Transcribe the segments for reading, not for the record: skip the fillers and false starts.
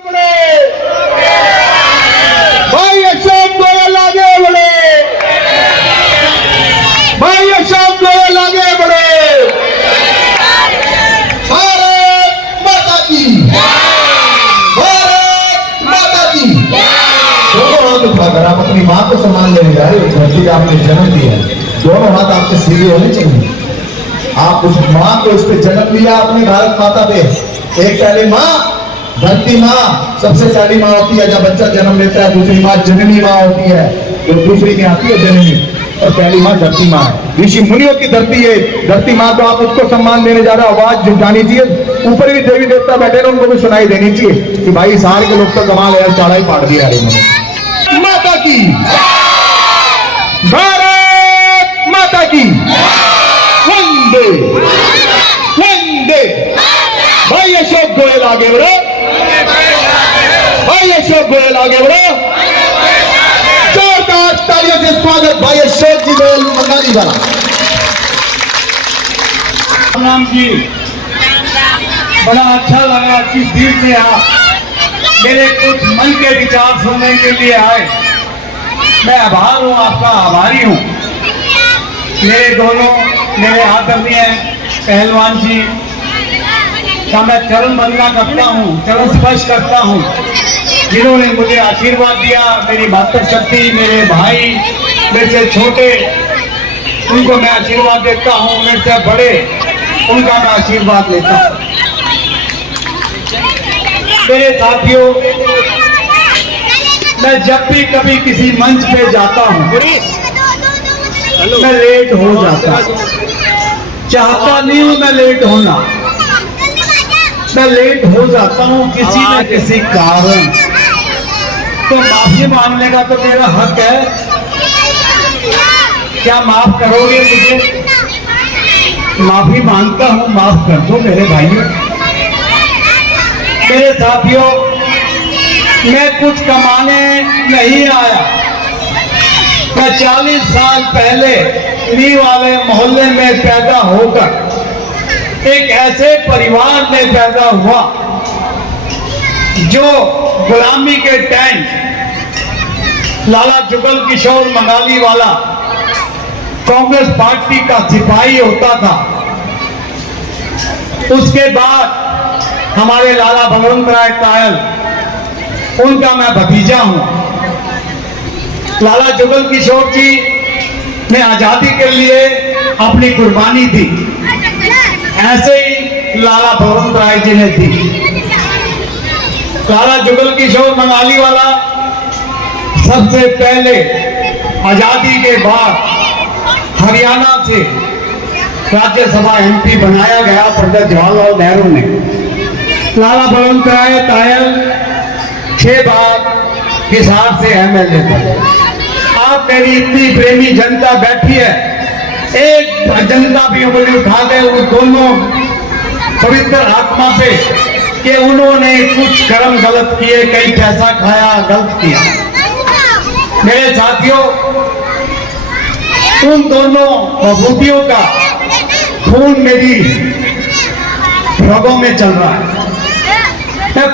भाई अशोक गोयल आगे बढ़े, भाई अशोक गोयल आगे बढ़े। भारत माता की, भारत माता की। दोनों हाथ उठाकर आप अपनी मां को सम्मान देने जा रहे हो। धरती का आपने जन्म दिया, दोनों हाथ आपके सीधे होने चाहिए। आप उस मां को इस पे जन्म दिया, अपनी भारत माता पे। एक पहले मां धरती माँ सबसे पहली माँ होती है, जब बच्चा जन्म लेता है। दूसरी माँ जननी माँ होती है, जो दूसरी में आती है जननी, और पहली माँ धरती माँ है। ऋषि मुनियों की धरती है धरती माँ, तो आप उसको सम्मान देने जा रहे हो। आवाज जुटानी चाहिए, ऊपर भी देवी देवता बैठे हैं, उनको भी सुनाई देनी चाहिए कि भाई सारे के लोग तो कमाल है, चढ़ाई पाट दिया इन्होंने। माता की, भारत माता की, वंदे वंदे। भाई अशोक गोयल आगे बढ़ो, भाई अशोक गोयल आगे बढ़ो। जोरदार तालियों से स्वागत भाई अशोक जी गोयल मंगाली वाला। राम जी, बड़ा अच्छा लगा कि दिल से आप मेरे कुछ मन के विचार सुनने के लिए आए। मैं आभार हूँ, आपका आभारी हूँ। मेरे आदरणीय पहलवान जी का मैं चरण वंदना करता हूँ, चरण स्पर्श करता हूँ, जिन्होंने मुझे आशीर्वाद दिया। मेरी मातृशक्ति, मेरे भाई, मेरे से छोटे, उनको मैं आशीर्वाद देता हूँ। मेरे से बड़े, उनका मैं आशीर्वाद लेता हूँ। मेरे साथियों, मैं जब भी कभी किसी मंच पे जाता हूँ, मैं लेट हो जाता हूँ। चाहता नहीं हूँ मैं लेट होना, मैं लेट हो जाता हूँ किसी न किसी कारण। तो माफी मांगने का तो मेरा हक है। क्या माफ करोगे मुझे? माफी मांगता हूँ, माफ कर दो मेरे भाइयों। मेरे साथियों, मैं कुछ कमाने नहीं आया। मैं 40 साल पहले नी वाले मोहल्ले में पैदा होकर एक ऐसे परिवार में पैदा हुआ जो गुलामी के टाइम लाला जुगल किशोर मंगाली वाला कांग्रेस पार्टी का सिपाही होता था। उसके बाद हमारे लाला बलवंत राय टायल, उनका मैं भतीजा हूं। लाला जुगल किशोर जी ने आजादी के लिए अपनी कुर्बानी दी, ऐसे ही लाला बलवंत राय जी ने दी। लाला जुगल किशोर मंगाली वाला सबसे पहले आजादी के बाद हरियाणा से राज्यसभा एमपी बनाया गया पंडित जवाहरलाल नेहरू ने। लाला बलवंत राय टायल 6 बार हिसार से एमएलए थे। आप मेरी इतनी प्रेमी जनता बैठी है, एक जनता भी उंगली उठा दे उन दोनों पवित्र आत्मा पे कि उन्होंने कुछ कर्म गलत किए, कहीं पैसा खाया, गलत किया। मेरे साथियों, उन दोनों विभूतियों का खून मेरी रगों में चल रहा है। मैं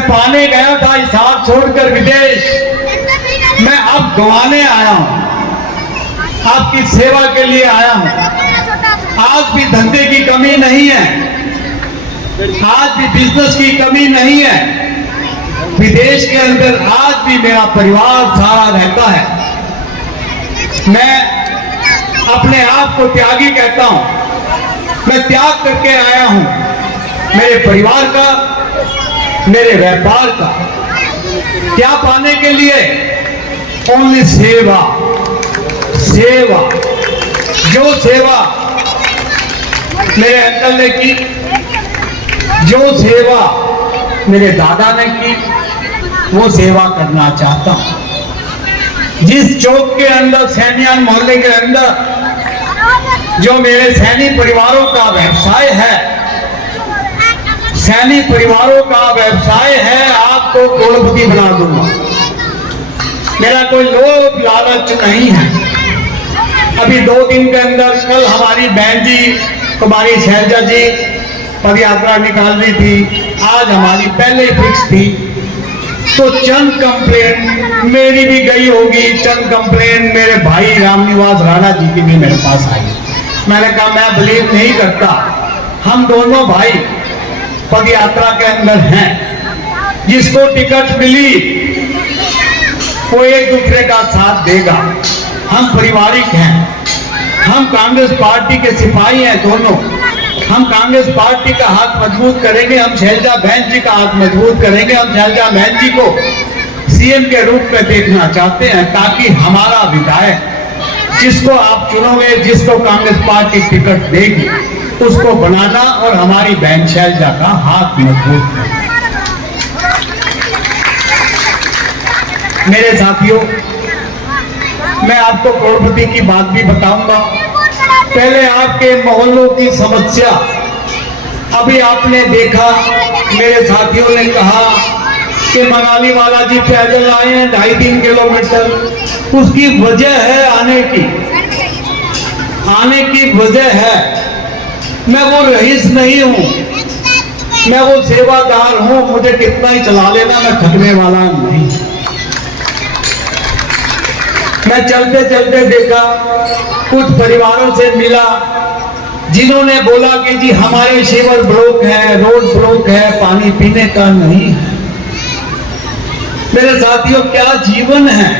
पाने गया था हिसार छोड़कर विदेश। मैं अब गंवाने आया हूं, आपकी सेवा के लिए आया हूं। आज भी धंधे की कमी नहीं है, आज भी बिजनेस की कमी नहीं है। विदेश के अंदर आज भी मेरा परिवार सारा रहता है। मैं अपने आप को त्यागी कहता हूं। मैं त्याग करके आया हूं, मेरे परिवार का, मेरे व्यापार का। क्या पाने के लिए? ओनली सेवा। सेवा, जो सेवा मेरे अंकल ने की, जो सेवा मेरे दादा ने की, वो सेवा करना चाहता हूं। जिस चौक के अंदर, सैनियान मोहल्ले के अंदर जो मेरे सैनी परिवारों का व्यवसाय है, सैनी परिवारों का व्यवसाय है, आपको करोड़पति बना दूंगा। मेरा कोई लोभ लालच नहीं है। अभी 2 दिन के अंदर, कल हमारी बहन जी कुमारी शैलजा जी पद यात्रा निकालनी थी, आज हमारी पहले फिक्स थी। तो चंद कंप्लेन मेरी भी गई होगी, चंद कंप्लेन मेरे भाई रामनिवास राणा जी की भी मेरे पास आई। मैंने कहा मैं बिलीव नहीं करता, हम दोनों भाई पद यात्रा के अंदर हैं, जिसको टिकट मिली वो एक दूसरे का साथ देगा। हम पारिवारिक हैं, हम कांग्रेस पार्टी के सिपाही हैं दोनों। हम कांग्रेस पार्टी का हाथ मजबूत करेंगे, हम शैलजा बहन जी का हाथ मजबूत करेंगे। हम शैलजा बहन जी को सीएम के रूप में देखना चाहते हैं, ताकि हमारा विधायक जिसको आप चुनोगे, जिसको कांग्रेस पार्टी टिकट देगी, उसको बनाना और हमारी बहन शैलजा का हाथ मजबूत करना। मेरे साथियों, मैं आपको करोड़पति की बात भी बताऊंगा। पहले आपके मोहल्लों की समस्या, अभी आपने देखा, मेरे साथियों ने कहा कि मनाली वाला जी पैदल आए हैं 2.5-3 किलोमीटर। उसकी वजह है आने की वजह है, मैं वो रईस नहीं हूं, मैं वो सेवादार हूं। मुझे कितना ही चला लेना, मैं थकने वाला नहीं। मैं चलते चलते देखा, कुछ परिवारों से मिला जिन्होंने बोला कि जी हमारे शिवर ब्लॉक है, रोड ब्लॉक है, पानी पीने का नहीं है। मेरे साथियों, क्या जीवन है?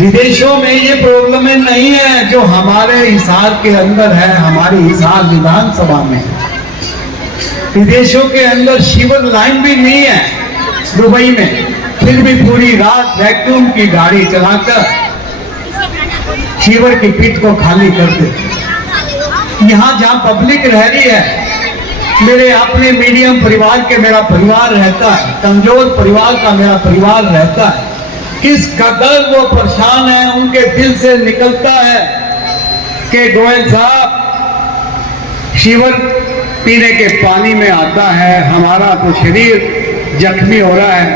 विदेशों में ये प्रॉब्लमें नहीं है जो हमारे हिसार के अंदर है, हमारी हिसार विधानसभा में। विदेशों के अंदर शिवर लाइन भी नहीं है दुबई में, फिर भी पूरी रात वैक्यूम की गाड़ी चलाकर शिवर की पीठ को खाली कर दे। यहाँ जहाँ पब्लिक रह रही है, मेरे अपने मीडियम परिवार के मेरा परिवार रहता है, कमजोर परिवार का मेरा परिवार रहता है, किस कदर वो परेशान है, उनके दिल से निकलता है कि गोयल साहब शिवर पीने के पानी में आता है, हमारा तो शरीर जख्मी हो रहा है,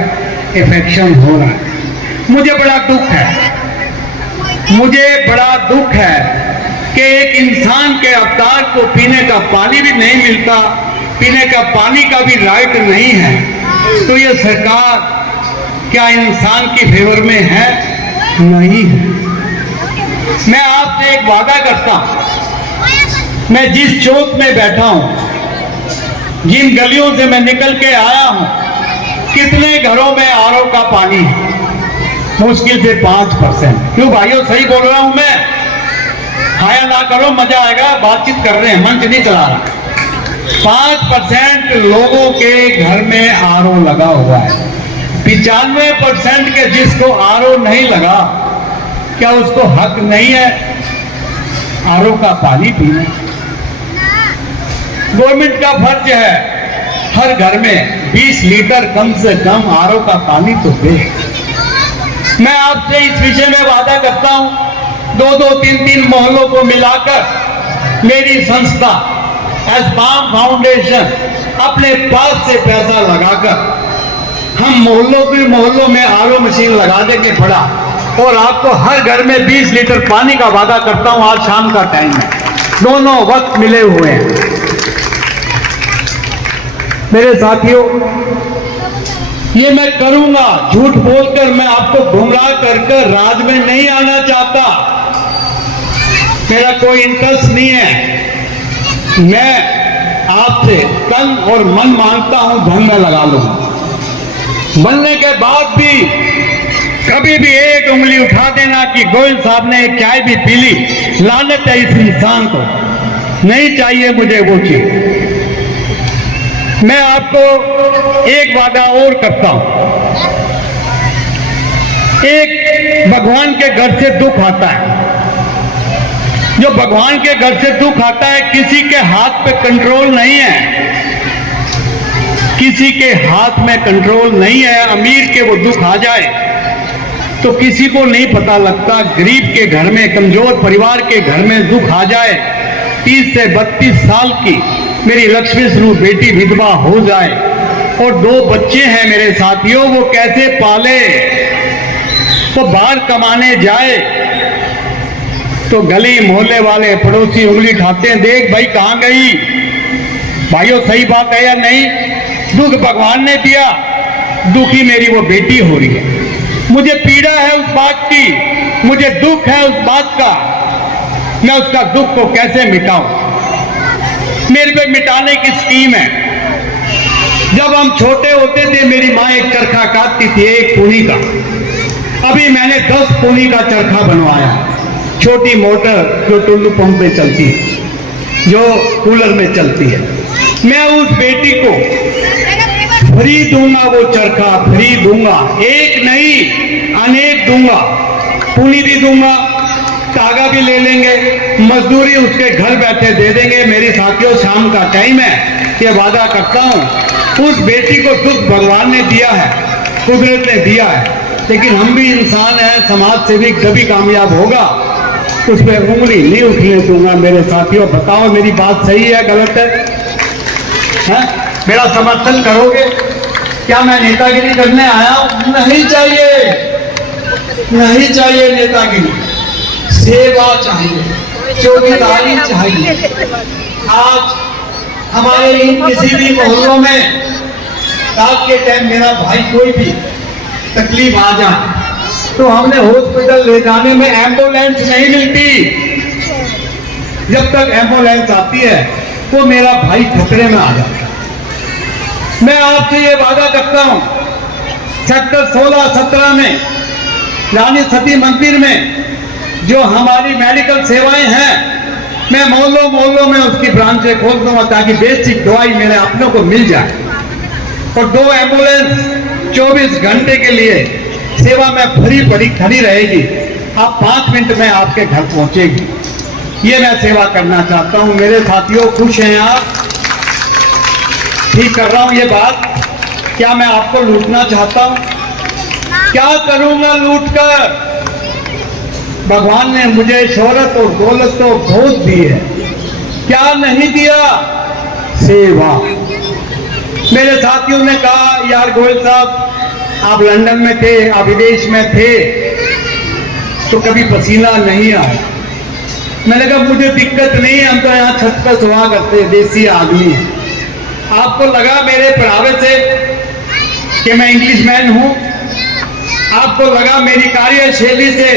इन्फेक्शन हो रहा है। मुझे बड़ा दुख है, मुझे बड़ा दुख है कि एक इंसान के अवतार को पीने का पानी भी नहीं मिलता, पीने का पानी का भी राइट नहीं है। तो ये सरकार क्या इंसान की फेवर में है? नहीं है। मैं आपसे एक वादा करता हूं, मैं जिस चौक में बैठा हूं, जिन गलियों से मैं निकल के आया हूं, कितने घरों में आरओ का पानी है? मुश्किल से 5%। क्यों भाइयों, सही बोल रहा हूं मैं? खाया ना करो, मजा आएगा, बातचीत कर रहे हैं, मंच नहीं चला रहा। 5% लोगों के घर में आरओ लगा हुआ है। 95% के जिसको आरओ नहीं लगा, क्या उसको हक नहीं है आरओ का पानी पीने? गवर्नमेंट का फर्ज है हर घर में 20 लीटर कम से कम आरओ का पानी तो दे। मैं आपसे इस विषय में वादा करता हूं, 2-2, 3-3 मोहल्लों को मिलाकर मेरी संस्था एसबाम फाउंडेशन अपने पास से पैसा लगाकर हम मोहल्लों में आरओ मशीन लगा देंगे बड़ा, और आपको हर घर में 20 लीटर पानी का वादा करता हूं। आज शाम का टाइम है, दोनों वक्त मिले हुए हैं। मेरे साथियों, ये मैं करूंगा, झूठ बोलकर मैं आपको गुमराह कर राज में नहीं आना चाहता, मेरा कोई इंटरेस्ट नहीं है। मैं आपसे तन और मन मांगता हूं, धन में लगा लूंगा। बनने के बाद भी कभी भी एक उंगली उठा देना कि गोयल साहब ने एक चाय भी पी ली, लानत है इस इंसान को, नहीं चाहिए मुझे वो चीज। मैं आपको एक वादा और करता हूं, एक भगवान के घर से दुख आता है, जो भगवान के घर से दुख आता है किसी के हाथ पे कंट्रोल नहीं है, किसी के हाथ में कंट्रोल नहीं है। अमीर के वो दुख आ जाए तो किसी को नहीं पता लगता, गरीब के घर में, कमजोर परिवार के घर में दुख आ जाए, 30 से 32 साल की मेरी लक्ष्मी स्वरूप बेटी विधवा हो जाए और 2 बच्चे हैं मेरे साथियों, वो कैसे पाले? वो बाहर कमाने जाए तो गली मोहल्ले वाले पड़ोसी उंगली उठाते हैं, देख भाई कहां गई, भाइयों सही बात है या नहीं? दुख भगवान ने दिया, दुखी मेरी वो बेटी हो रही है। मुझे पीड़ा है उस बात की, मुझे दुख है उस बात का, मैं उसका दुख को कैसे मिटाऊं? मेरे पे मिटाने की स्कीम है। जब हम छोटे होते थे मेरी माँ एक चरखा काटती थी, एक पूनी का। अभी मैंने 10 पूनी का चरखा बनवाया, छोटी मोटर जो टुल्लू पंप पे चलती है, जो कूलर में चलती है। मैं उस बेटी को फ्री दूंगा, वो चरखा फ्री दूंगा, एक नहीं अनेक दूंगा, पूनी भी दूंगा, धागा भी ले लेंगे, मजदूरी उसके घर बैठे दे देंगे। मेरी साथियों शाम का टाइम है, ये वादा करता हूं। उस बेटी को दुख भगवान ने दिया है, कुदरत ने दिया है, लेकिन हम भी इंसान हैं, समाज से भी कभी कामयाब होगा, उस पर उंगली नहीं उठने दूंगा। मेरे साथियों बताओ मेरी बात सही है गलत है? मेरा समर्थन करोगे? क्या मैं नेतागिरी करने आया हूं? नहीं चाहिए, नहीं चाहिए नेतागिरी, सेवा चाहिए, चौकीदारी चाहिए। आज हमारे इन किसी भी मोहल्लों में रात के टाइम मेरा भाई कोई भी तकलीफ आ जाए तो हमने हॉस्पिटल ले जाने में एम्बुलेंस नहीं मिलती। जब तक एम्बुलेंस आती है तो मेरा भाई खतरे में आ जाता है। मैं आपसे ये वादा करता हूं, सेक्टर 16-17 में रानी सती मंदिर में जो हमारी मेडिकल सेवाएं हैं, मैं मोहल्लों मोहल्लों में उसकी ब्रांचें खोल दूंगा ताकि बेसिक दवाई मेरे अपनों को मिल जाए। और 2 एम्बुलेंस 24 घंटे के लिए सेवा में फ्री पड़ी खड़ी रहेगी। आप 5 मिनट में आपके घर पहुंचेगी। ये मैं सेवा करना चाहता हूं। मेरे साथियों खुश हैं आप? ठीक कर रहा हूं ये बात? क्या मैं आपको लूटना चाहता हूं? क्या करूंगा लूटकर? भगवान ने मुझे शोहरत और दौलत तो बहुत दी है, क्या नहीं दिया? सेवा। मेरे साथियों ने कहा यार गोयल साहब आप लंदन में थे, आप विदेश में थे, तो कभी पसीना नहीं आया। मैंने कहा मुझे दिक्कत नहीं है, हम तो यहाँ छत पर सुहा करते हैं, देसी आदमी है। आपको लगा मेरे पढ़ावे से कि मैं इंग्लिश मैन हूं? आपको लगा मेरी कार्यशैली से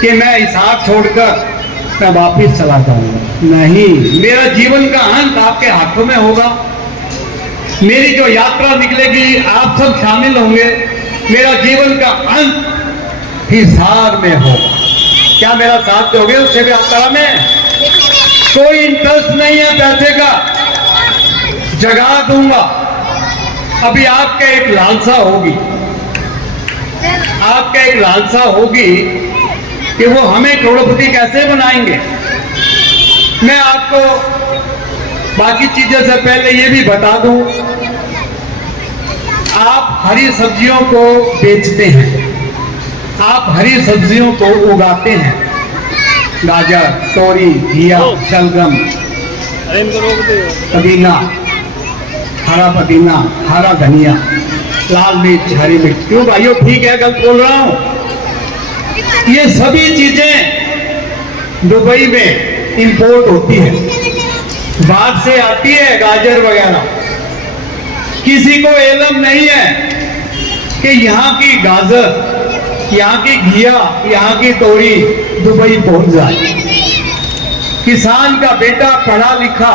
कि मैं हिसाब छोड़कर मैं वापिस चला जाऊंगा? नहीं, मेरा जीवन का अंत आपके हाथों में होगा। मेरी जो यात्रा निकलेगी आप सब शामिल होंगे, मेरा जीवन का अंत हिसार में होगा। क्या मेरा साथ दोगे उस शिव यात्रा में? कोई इंटरेस्ट नहीं है पैसे का, जगा दूंगा। अभी आपका एक लालसा होगी, आपका एक लालसा होगी कि वो हमें करोड़पति कैसे बनाएंगे। मैं आपको बाकी चीजों से पहले ये भी बता दूं, आप हरी सब्जियों को बेचते हैं, आप हरी सब्जियों को उगाते हैं, गाजर, तोरी, घिया, शलगम, पुदीना, हरा पुदीना, हरा धनिया, लाल मिर्च, हरी मिर्च। क्यों भाइयों ठीक है गलत बोल रहा हूं? ये सभी चीजें दुबई में इंपोर्ट होती है, बाहर से आती है गाजर वगैरह। किसी को इल्म नहीं है कि यहाँ की गाजर, यहाँ की घिया, यहाँ की तोरी दुबई पहुंच जाए। किसान का बेटा पढ़ा लिखा,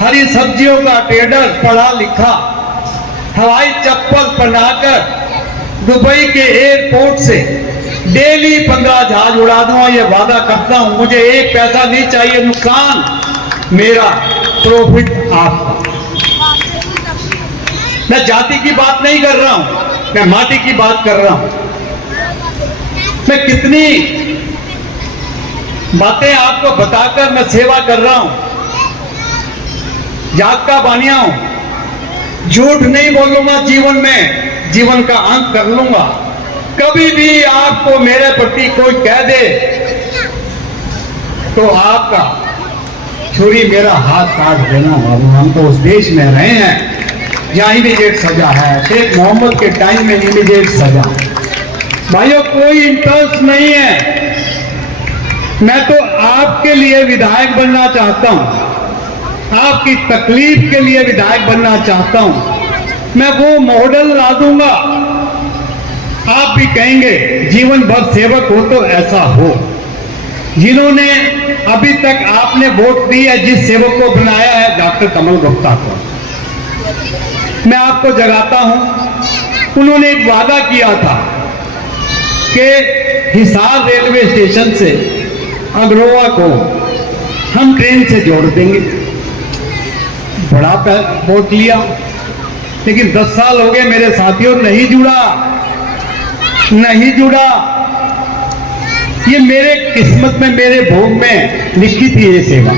हरी सब्जियों का ट्रेडर पढ़ा लिखा, हवाई चप्पल पहनाकर दुबई के एयरपोर्ट से डेली 15 जहाज उड़ा दूंगा, ये वादा करता हूं। मुझे एक पैसा नहीं चाहिए, नुकसान मेरा, प्रॉफिट आपका। मैं जाति की बात नहीं कर रहा हूं, मैं माटी की बात कर रहा हूं। मैं कितनी बातें आपको बताकर मैं सेवा कर रहा हूं, जात का बानिया हूं। झूठ नहीं बोलूंगा जीवन में, जीवन का अंत कर लूंगा। कभी भी आपको मेरे प्रति कोई कह दे तो आपका छुरी मेरा हाथ काट देना बाबू। हम तो उस देश में रहे हैं जहां इमीडिएट सजा है, शेख मोहम्मद के टाइम में इमीडिएट सजा। भाइयों कोई इंटरेस्ट नहीं है, मैं तो आपके लिए विधायक बनना चाहता हूं। आपकी तकलीफ के लिए विधायक बनना चाहता हूं। मैं वो मॉडल ला दूंगा, आप भी कहेंगे जीवन भर सेवक हो तो ऐसा हो। जिन्होंने अभी तक आपने वोट दी है, जिस सेवक को बनाया है डॉक्टर कमल गुप्ता को, मैं आपको जगाता हूं। उन्होंने एक वादा किया था कि हिसार रेलवे स्टेशन से अग्रोवा को हम ट्रेन से जोड़ देंगे। बड़ा वोट लिया, लेकिन 10 साल हो गए मेरे साथियों, नहीं जुड़ा। ये मेरे किस्मत में, मेरे भोग में लिखी थी ये सेवा।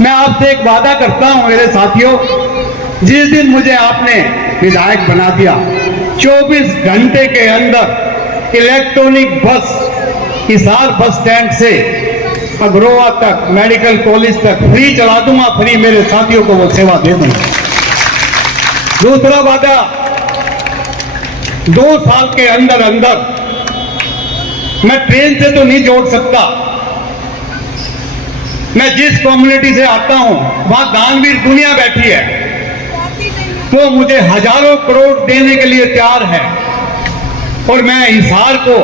मैं आपसे एक वादा करता हूं मेरे साथियों, जिस दिन मुझे आपने विधायक बना दिया, 24 घंटे के अंदर इलेक्ट्रॉनिक बस हिसार बस स्टैंड से अग्रोवा तक, मेडिकल कॉलेज तक फ्री चला दूंगा। फ्री मेरे साथियों को वो सेवा दे दूंगा। दूसरा वादा, 2 साल के अंदर अंदर मैं ट्रेन से तो नहीं जोड़ सकता, मैं जिस कम्युनिटी से आता हूं वहां दानवीर दुनिया बैठी है, वो मुझे हजारों करोड़ देने के लिए तैयार है, और मैं हिसार को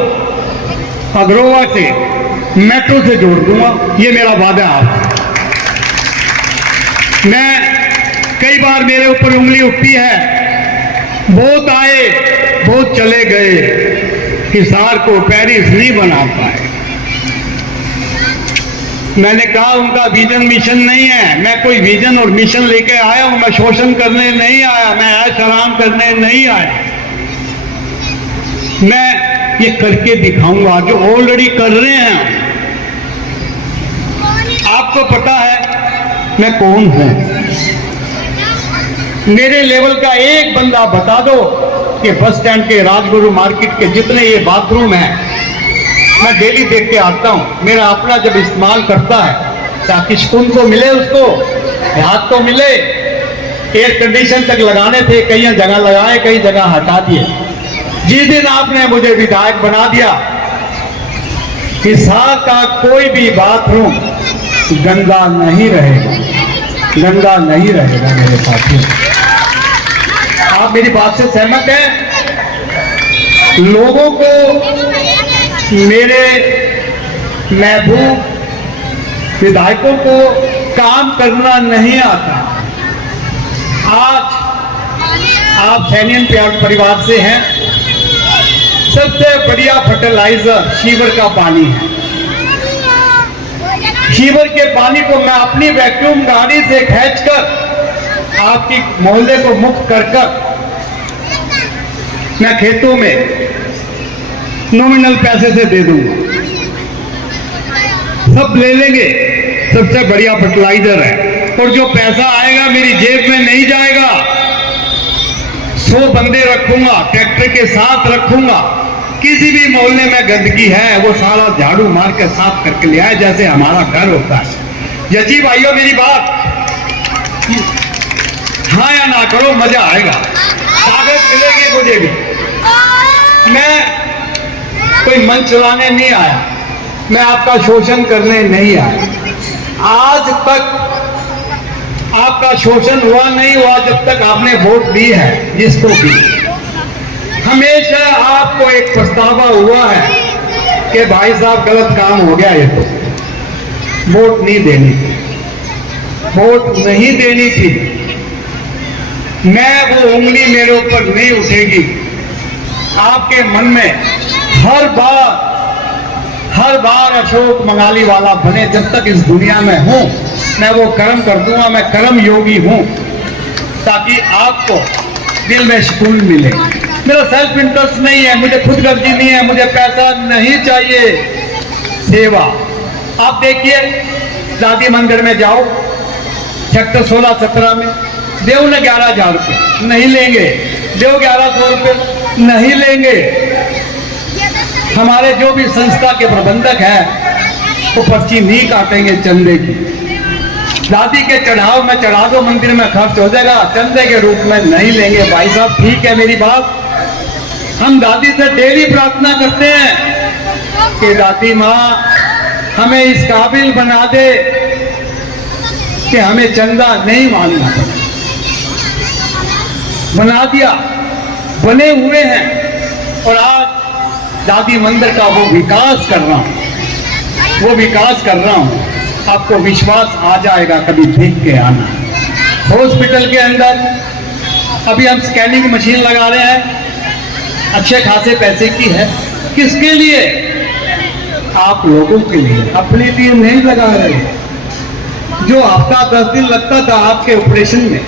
अग्रोवा से मेट्रो से जोड़ दूंगा। ये मेरा वादा है आपसे। मैं कई बार मेरे ऊपर उंगली उठती है, बहुत आए बहुत चले गए, हिसार को पेरिस नहीं बना पाए। मैंने कहा उनका विजन मिशन नहीं है। मैं कोई विजन और मिशन लेके आया हूं, मैं शोषण करने नहीं आया, मैं ऐश आराम करने नहीं आया। मैं ये करके दिखाऊंगा जो ऑलरेडी कर रहे हैं। आपको पता है मैं कौन हूं। मेरे लेवल का एक बंदा बता दो कि बस स्टैंड के, राजगुरु मार्केट के जितने ये बाथरूम हैं, मैं डेली देख के आता हूं। मेरा अपना जब इस्तेमाल करता है ताकि सुकून को मिले, उसको राहत तो मिले। एयर कंडीशन तक लगाने थे, कई जगह लगाए, कई जगह हटा दिए। जिस दिन आपने मुझे विधायक बना दिया, हिसार का कोई भी बाथरूम गंदा नहीं रहेगा, गंदा नहीं रहेगा मेरे साथियों। आप मेरी बात से सहमत हैं? लोगों को मेरे महबूब विधायकों को काम करना नहीं आता। आज आप सैनियन परिवार से हैं। सबसे बढ़िया फर्टिलाइजर शीवर का पानी है। शीवर के पानी को मैं अपनी वैक्यूम गाड़ी से खींचकर आपकी मोहल्ले को मुक्त कर मैं खेतों में नॉमिनल पैसे से दे दूंगा। सब ले लेंगे। सबसे बढ़िया फर्टिलाइजर है, और जो पैसा आएगा मेरी जेब में नहीं जाएगा। 100 बंदे रखूंगा, ट्रैक्टर के साथ रखूंगा। किसी भी मोहल्ले में गंदगी है वो सारा झाड़ू मार के साफ करके ले आए, जैसे हमारा घर होता है। यची भाइयों मेरी बात हाँ या ना करो, मजा आएगा। कागज मिलेगी मुझे भी। मैं कोई मंच चलाने नहीं आया, मैं आपका शोषण करने नहीं आया। आज तक आपका शोषण हुआ नहीं हुआ जब तक आपने वोट दी है जिसको भी। हमेशा आपको एक पछतावा हुआ है कि भाई साहब गलत काम हो गया, ये तो वोट नहीं देनी थी, वोट नहीं देनी थी। मैं वो उंगली मेरे ऊपर नहीं उठेगी। आपके मन में हर बार अशोक मंगाली वाला बने। जब तक इस दुनिया में हूं मैं वो कर्म कर दूंगा। मैं कर्म योगी हूं, ताकि आपको दिल में सुकून मिले। मेरा सेल्फ इंटरेस्ट नहीं है, मुझे खुदगर्जी नहीं है, मुझे पैसा नहीं चाहिए। सेवा। आप देखिए दादी मंदिर में जाओ, सेक्टर 16-17 में देव ने 11,000 रुपये नहीं लेंगे, देव 1100 रुपये नहीं लेंगे। हमारे जो भी संस्था के प्रबंधक हैं वो पर्ची नहीं काटेंगे चंदे की। दादी के चढ़ाव में चढ़ा दो, मंदिर में खर्च हो जाएगा, चंदे के रूप में नहीं लेंगे। भाई साहब ठीक है मेरी बात। हम दादी से डेली प्रार्थना करते हैं कि दादी माँ हमें इस काबिल बना दे कि हमें चंदा नहीं मांगना, बना दिया, बने हुए हैं। और आज दादी मंदिर का वो विकास कर रहा हूं, वो विकास कर रहा हूं। आपको विश्वास आ जाएगा, कभी देख के आना। हॉस्पिटल के अंदर अभी हम स्कैनिंग मशीन लगा रहे हैं, अच्छे खासे पैसे की है। किसके लिए? आप लोगों के लिए, अपने लिए नहीं लगा रहे। जो हफ्ता 10 दिन लगता था आपके ऑपरेशन में,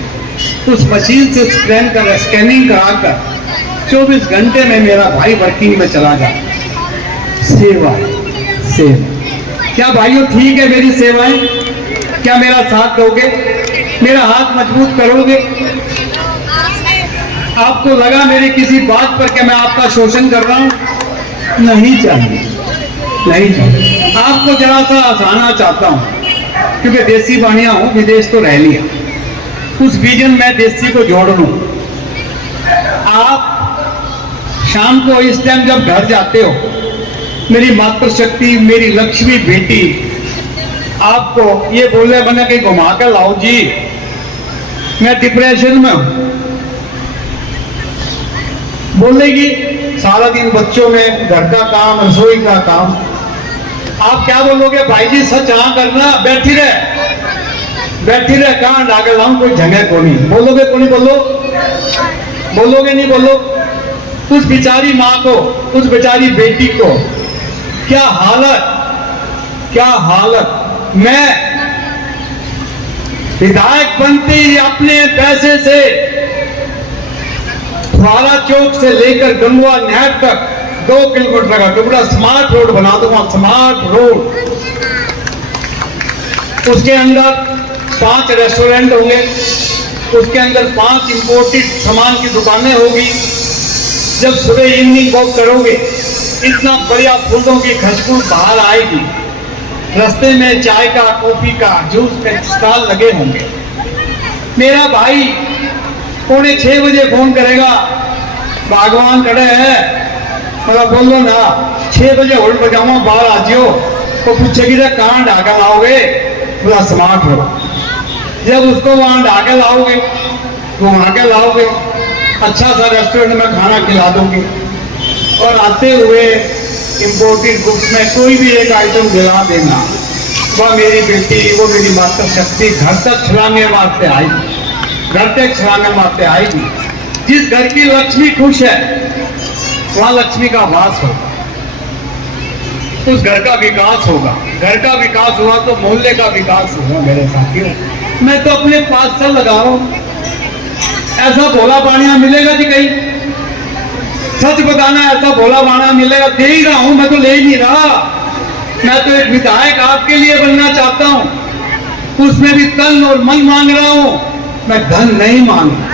उस मशीन से स्कैनिंग कराकर 24 घंटे में मेरा भाई वर्किंग में चला जाए। सेवा है, सेवा। क्या भाइयों ठीक है मेरी सेवाएं? क्या मेरा साथ दोगे? मेरा हाथ मजबूत करोगे? आपको लगा मेरी किसी बात पर कि मैं आपका शोषण कर रहा हूं? नहीं चाहिए, नहीं चाहिए। आपको जरा सा आसाना चाहता हूं, क्योंकि देसी बाणिया हूं, विदेश तो रह लिया। उस विजन में देसी को जोड़ लूं। आप शाम को इस टाइम जब घर जाते हो, मेरी मातृशक्ति, मेरी लक्ष्मी बेटी आपको ये बोले बना के घुमा कर लाओ जी, मैं डिप्रेशन में हूं, बोलेगी सारा दिन बच्चों में, घर का काम, रसोई का काम। आप क्या बोलोगे? भाई जी सच हाँ करना, बैठी रहे कहां डागर लाऊं, कोई जगह को नहीं। बोलोगे को नहीं? बोलोगे नहीं? बोलो। उस बेचारी माँ को, उस बेचारी बेटी को क्या हालत। मैं विधायक बनते ही अपने पैसे से फुहारा चौक से लेकर गंगवा नहर तक 2 किलोमीटर का टुकड़ा स्मार्ट रोड बना दूंगा, स्मार्ट रोड। उसके अंदर 5 रेस्टोरेंट होंगे, उसके अंदर 5 इंपोर्टेड सामान की दुकानें होगी। जब सुबह इवनिंग वॉक करोगे, इतना बढ़िया फूलों की खुशबू बाहर आएगी। रास्ते में चाय का, कॉफी का, जूस के स्टॉल लगे होंगे। मेरा भाई 5:45 बजे फोन करेगा, भगवान खड़े हैं, मतलब बोलो ना 6 बजे होल्ड बजाऊंगा, बाहर आ जियो। तो पूछेगी रे कहाँ ढाका लाओगे? बोला स्मार्ट हो। जब उसको वहां ढाके लाओगे, घुमा के लाओगे, अच्छा सा रेस्टोरेंट में खाना खिला दोगे, और आते हुए इंपोर्टेड बुक्स में कोई भी एक आइटम दिला देना। वह मेरी बेटी, वो मेरी मातृशक्ति घर तक छलांगे मारते आएगी, घर तक छलांगे मारते आएगी। जिस घर की लक्ष्मी खुश है, वहां लक्ष्मी का वास होगा, उस घर का विकास होगा। घर का विकास हुआ तो मोहल्ले का विकास होगा। मेरे साथियों, मैं तो अपने 5 साल लगा रहा हूं। ऐसा भोला बाणिया मिलेगा जी कहीं? सच बताना, ऐसा भोला बाणिया मिलेगा? दे ही रहा हूं, मैं तो ले ही नहीं रहा। मैं तो एक विधायक आपके लिए बनना चाहता हूं, उसमें भी तन और मन मांग रहा हूं। मैं धन नहीं मांग रहा।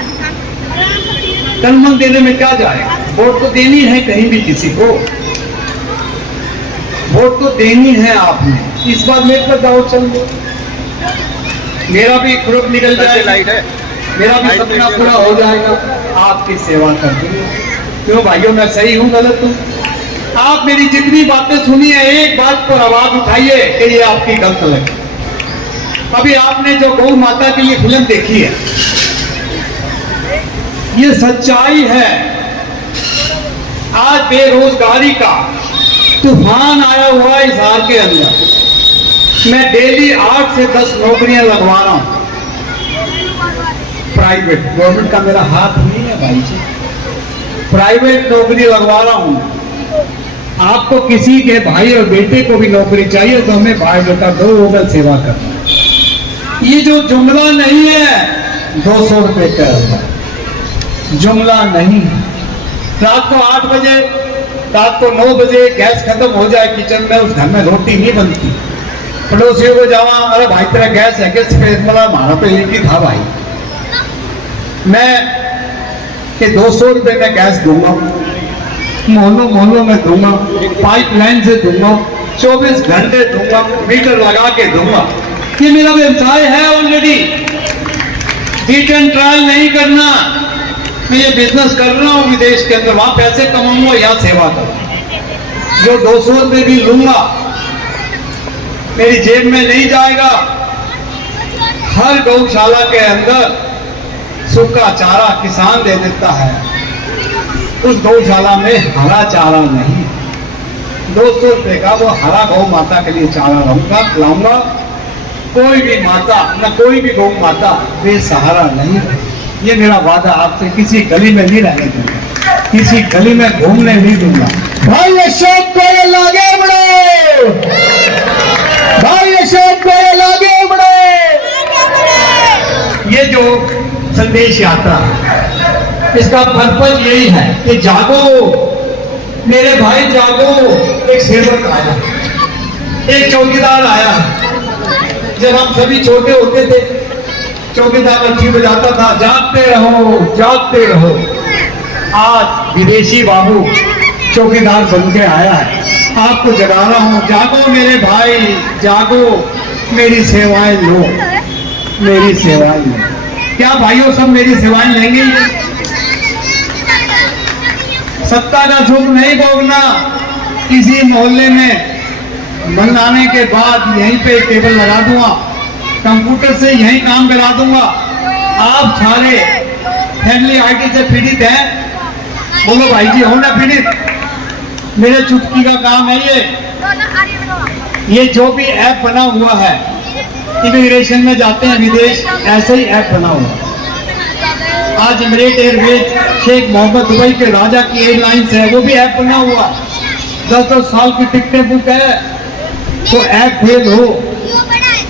तन मन देने में क्या जाएगा? वोट तो देनी है कहीं भी, किसी को वोट तो देनी है आपने। इस बार मेरे पर दाव चल दो, मेरा भी ग्रुप निकल जाएगा, मेरा भी सपना पूरा हो जाएगा, आपकी सेवा कर दूंगा। क्यों भाइयों, मैं सही हूं गलत हूं? आप मेरी जितनी बातें सुनी है, एक बात पर आवाज उठाइए कि ये आपकी गलत लगी। अभी आपने जो गौ माता के लिए फिल्म देखी है, ये सच्चाई है। आज बेरोजगारी का तूफान आया हुआ है हिसार के अंदर। मैं डेली 8 से 10 नौकरियां लगवा रहा हूं, प्राइवेट। गवर्नमेंट का मेरा हाथ नहीं है भाई जी, प्राइवेट नौकरी लगवा रहा हूं। आपको किसी के भाई और बेटे को भी नौकरी चाहिए तो हमें भाई बेटा दो, होगा सेवा करना। ये जो जुमला नहीं है 200 रुपए का जुमला नहीं। रात को 8 बजे, रात को 9 बजे गैस खत्म हो जाए किचन में, उस घर में रोटी नहीं बनती। पड़ोसियों को जावा, अरे भाई तेरा गैस है क्या? सफेद मला, हमारा तो एक ही था भाई। मैं कि 200 रुपए में गैस दूंगा, मोहल्लों में दूंगा, पाइपलाइन से दूंगा, 24 घंटे दूंगा, मीटर लगा के दूंगा। ये मेरा व्यवसाय है ऑलरेडी। हिट एंड ट्रायल नहीं करना। मैं ये बिजनेस कर रहा हूं विदेश के अंदर, वहां पैसे कमाऊंगा, यहाँ सेवा करूंगा। जो 200 रुपए भी लूंगा मेरी जेब में नहीं जाएगा। हर गौशाला के अंदर सूखा चारा किसान दे देता है, उस गौशाला में हरा चारा नहीं। 200 रुपए का वो हरा गौ माता के लिए चारा लाऊंगा। कोई भी माता न कोई भी गौ माता बेसहारा नहीं रहे। ये मेरा वादा आपसे, किसी गली में नहीं रहने दूंगा, किसी गली में घूमने नहीं दूंगा। भाई अशोक गोयल आगे बढ़ो, भाई अशोक गोयल आगे बढ़ो। ये जो संदेश यात्रा है, इसका पर्पज यही है कि जागो मेरे भाई, जागो। एक सेवक आया, एक चौकीदार आया। जब हम सभी छोटे होते थे, चौकीदार लट्ठी बजाता था, जागते रहो जागते रहो। आज विदेशी बाबू चौकीदार बन के आया है, आपको जगा रहा हूं। जागो मेरे भाई, जागो, मेरी सेवाएं लो, मेरी सेवाएं लो। क्या भाइयों सब मेरी सेवाएं लेंगे? सत्ता का सुख नहीं भोगना। किसी मोहल्ले में मन आने के बाद यहीं पे टेबल लगा दूंगा, कंप्यूटर से यहीं काम करा दूंगा। आप सारे फैमिली आईटी से पीड़ित हैं, बोलो भाई जी हो ना पीड़ित? मेरे चुटकी का काम है ये जो भी ऐप बना हुआ है, इमिग्रेशन में जाते हैं विदेश, ऐसे ही ऐप बना हुआ है। आज इमरेट एयरवेज, शेख मोहम्मद दुबई के राजा की एयरलाइंस है, वो भी ऐप बना हुआ। 10-10 साल की टिकटें बुक है, तो ऐप फेल हो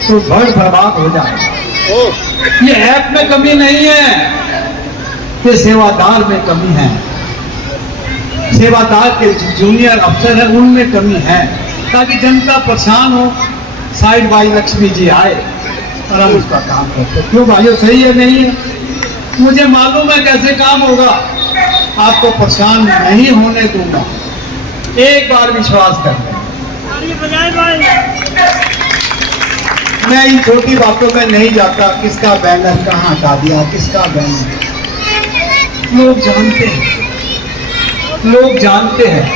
तो घर बर्बाद हो जाए। ये ऐप में कमी नहीं है, ये सेवादार में कमी है। सेवादार के जूनियर अफसर है, उनमें कमी है, ताकि जनता परेशान हो। साइड बाई लक्ष्मी जी आए और हम उसका काम करते। क्यों भाइयों, सही है नहीं है? मुझे मालूम है कैसे काम होगा, आपको परेशान नहीं होने दूंगा। एक बार विश्वास कर लें। मैं इन छोटी बातों में नहीं जाता, किसका बैनर कहाँ हटा दिया, किसका बैनर। लोग जानते हैं, लोग जानते हैं।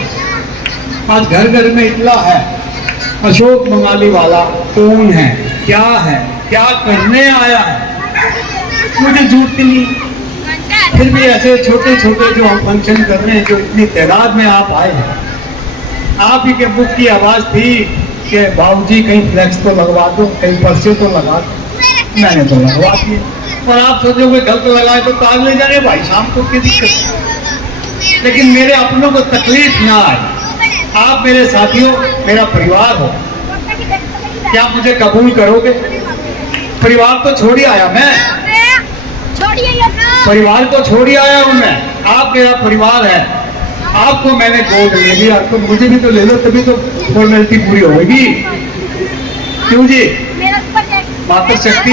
आज घर घर में इतना है, अशोक बंगाली वाला कौन है, क्या है, क्या करने आया है, मुझे झूठ नहीं। फिर भी ऐसे छोटे छोटे जो हम फंक्शन कर रहे हैं, जो इतनी तादाद में आप आए हैं, आप ही के बुक की आवाज थी कि बाबूजी कहीं फ्लैक्स तो लगवा दो, कहीं पर्चे तो लगा दो। मैंने तो लगवा दिए, और आप सोचोगे गलत लगाए तो ताज ले जाए भाई, शाम को की दिक्कत। लेकिन मेरे अपनों को तकलीफ ना आए। आप मेरे साथियों, मेरा परिवार हो, क्या मुझे कबूल करोगे? परिवार तो छोड़ ही आया मैं, परिवार को छोड़ ही आया हूं मैं। आप मेरा परिवार है, आपको मैंने गोद ले लिया, तो मुझे भी तो ले लो, तभी तो फॉर्मेलिटी पूरी होगी। क्यों जी? मातृशक्ति।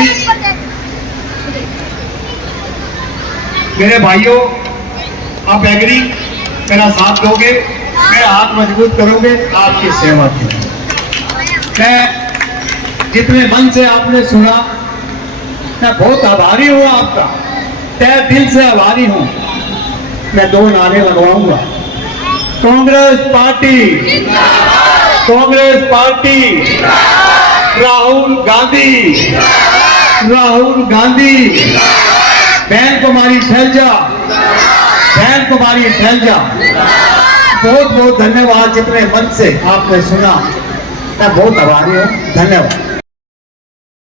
मेरे भाइयों, आप एग्री, मेरा साथ दोगे, मेरा हाथ मजबूत करोगे, आपकी सेवा की। मैं जितने मन से आपने सुना, मैं बहुत आभारी हूं आपका, तहे दिल से आभारी हूं। मैं 2 नारे लगवाऊंगा। कांग्रेस पार्टी, कांग्रेस पार्टी, राहुल गांधी, राहुल गांधी, बहन कुमारी शैलजा, बहन कुमारी शैलजा। बहुत बहुत धन्यवाद, जितने मन से आपने सुना, मैं बहुत आभारी हूं। धन्यवाद।